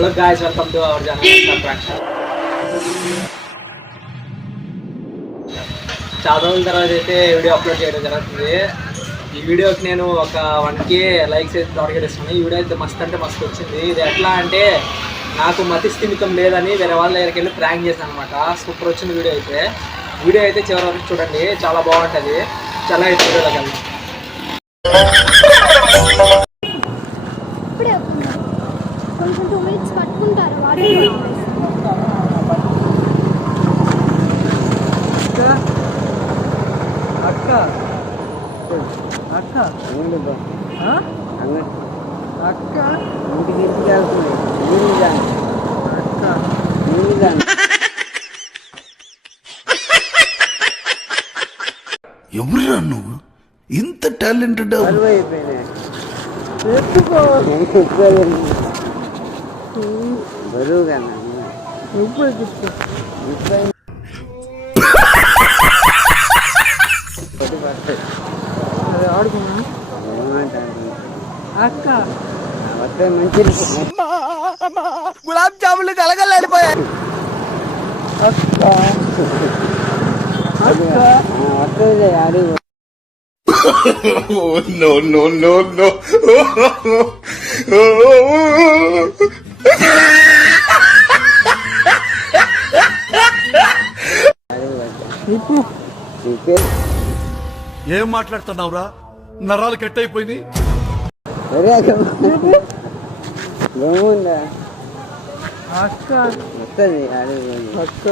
Hello guys, welcome to our channel attraction. చాలా రోజుల తర్వాత అయితే వీడియో అప్లోడ్ చేయడం జరుగుతుంది. ఈ వీడియోకి నేను ఒక 1K లైక్స్ అయితే టార్గెట్ ఇస్తున్నాను. ఈ వీడియో అయితే మస్తు అంటే మస్తు వచ్చింది. ఇది ఎట్లా అంటే నాకు మతి స్థిమితం లేదని వేరే వాళ్ళ దగ్గరికి వెళ్ళి ప్రాంక్ చేశాను అనమాట. సూపర్ వచ్చింది వీడియో అయితే చివరి వరకు చూడండి, చాలా బాగుంటుంది. చాలా అయితే వీడియోలోకి వెళ్దాం. కొంచెం 2 minutes పట్టుకుంటారు వాటర్ అక్క అక్క అక్క ఇంటికి వెళ్తుంది. ఎవరురా నువ్వు? ఇంత టాలెంటెడ్ బరువుగా ఆడుకున్నా అక్క మంచి గులాబ్ జాములు కలగలాడిపోయాయి. అక్క వస్తుంది అడుగు. No, no, no, no. ఏం మాట్లాడుతున్నావురా? నరాలు కట్ అయిపోయింది. ఏముందా అక్క వస్తుంది అడుగు. అక్క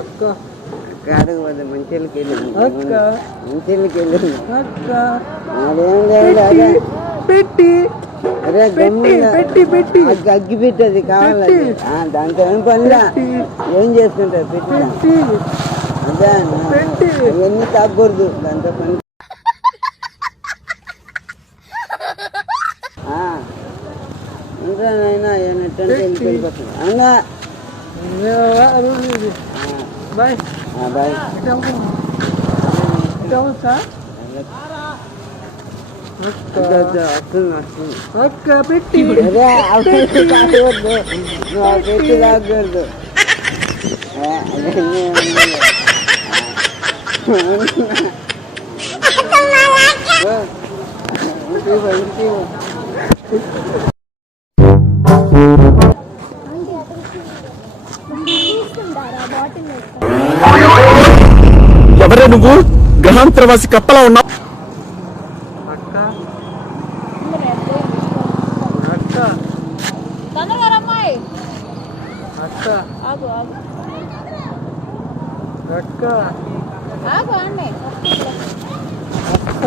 అక్క అడుగు పోతే మంచికి వెళ్ళింది. అక్క మంచికి వెళ్ళింది. అక్క పెట్టి పెట్టి అగ్గి పెట్టది కావాలి. దాంతో ఏం పనిలా ఏం చేసుకుంటారు పెట్టి అదే ఇవన్నీ తాగకూడదు. దాంతో పని ఇంకానైనా ఏమంటే వెళ్ళిపోతుంది. అవునా బాయ్ బాయ్. అక్క పెట్టి పెట్టి తాగకూడదు. ఎవరే నువ్వు? గ్రహాంతరవాసి కప్పలా ఉన్నావు. అక్క అక్క అక్క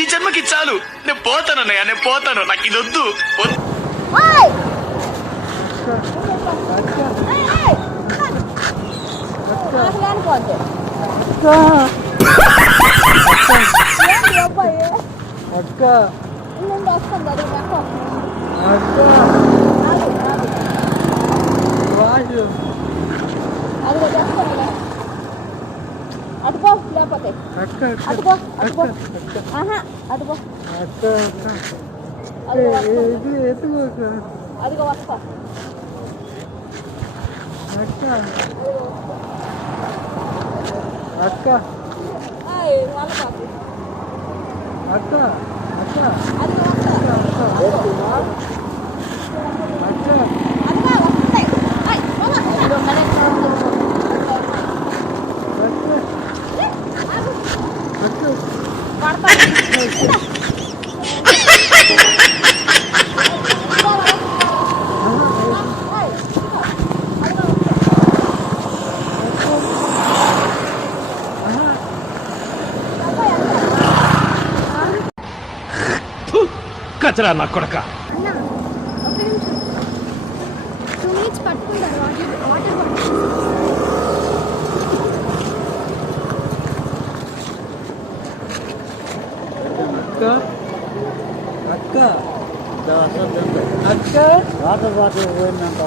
ఈ జన్మకి చాలు, నేను పోతాను అన్నయ్య, నేను పోతాను. నాకు ఇది వద్దు. అక్క అటుకో లేకపోతే అటుకో అటుకో అటుకో అదిగో వస్తా. అక్క అక్క అక్క కచరా నా కొడక. అన్న ఒక నిమిషం 2 minutes పట్టుకుంటారు వాటర్ అక్క అక్క వాటర్ బాటిల్ పోయిందంట.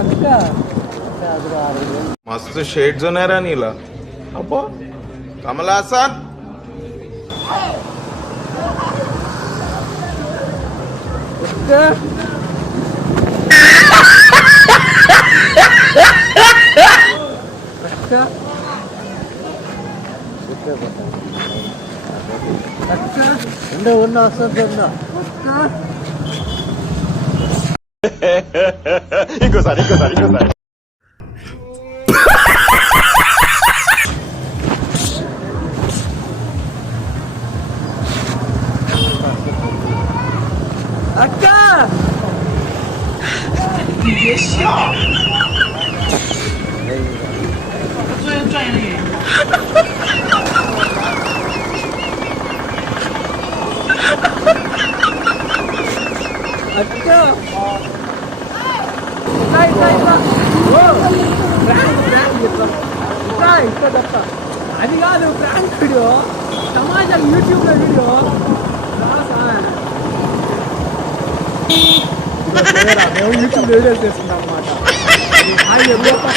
అక్క मस्त शेड्स नाही रा नीला अप्पा कमला हसन ఇంకోసారి అక్క అక్క అది కాదు ప్రాంక్ వీడియో సమాజం యూట్యూబ్లో వీడియో మేము యూట్యూబ్ వీడియోస్ చేస్తున్నాం అన్నమాట